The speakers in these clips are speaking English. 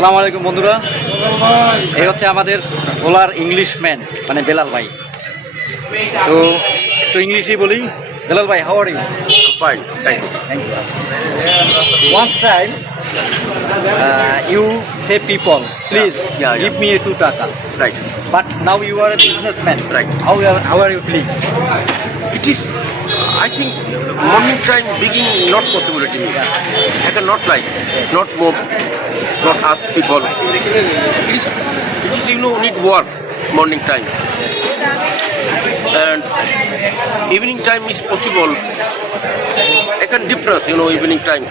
আসসালামু আলাইকুম বন্ধুরা, এই হচ্ছে আমাদের ভোলার ইংলিশম্যান মানে বেলাল ভাই। তো একটু ইংলিশই বলি। বেলাল ভাই, how are you? Fine, thank you. Thank you. Once time, you say people, please Yeah, give me a 2 taka. Right, But now you are a businessman. Right. How are you feeling? it is. I think morning time beginning not possibility. I cannot like, not move, not ask people. It is need work morning time, and evening time is possible. I can difference, evening time.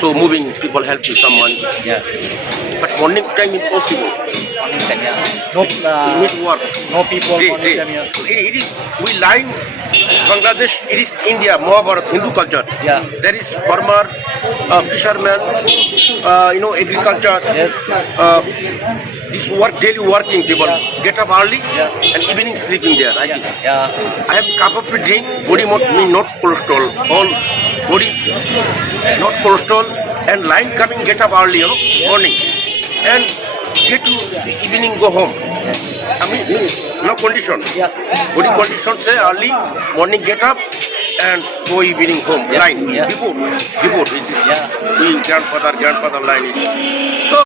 So moving people help you someone, Yeah. but morning time impossible. Morning time, yeah. No, Need work. no people. Day, Morning day. time, yeah. It is we line Bangladesh. It is India, Mahabharat, Hindu culture. Yeah. There is farmer, fisherman, agriculture. Yes. This work daily working people get up early Yeah. and evening sleeping there. I think Yeah. I have cup of drink, body not cholesterol, all body not cholesterol, and line coming get up early, morning, and get to evening go home. I mean, no condition. Yeah. Body condition say early morning get up and go evening home. Yeah. Line Yeah. before this is Yeah. we grandfather line is. So